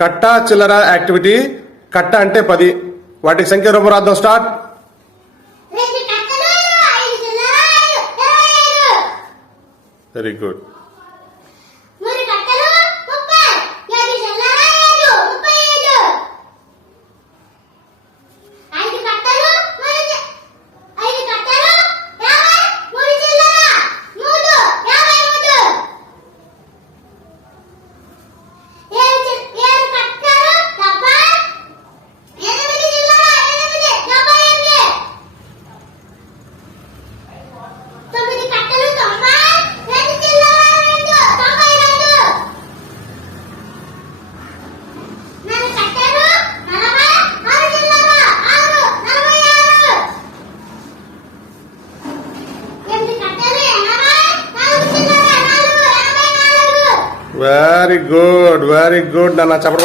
కట్ట చిల్లర యాక్టివిటీ కట్ట అంటే పది. వాటికి సంఖ్య రూపరాధం start. Very good very good very good నన్ను చప్పటి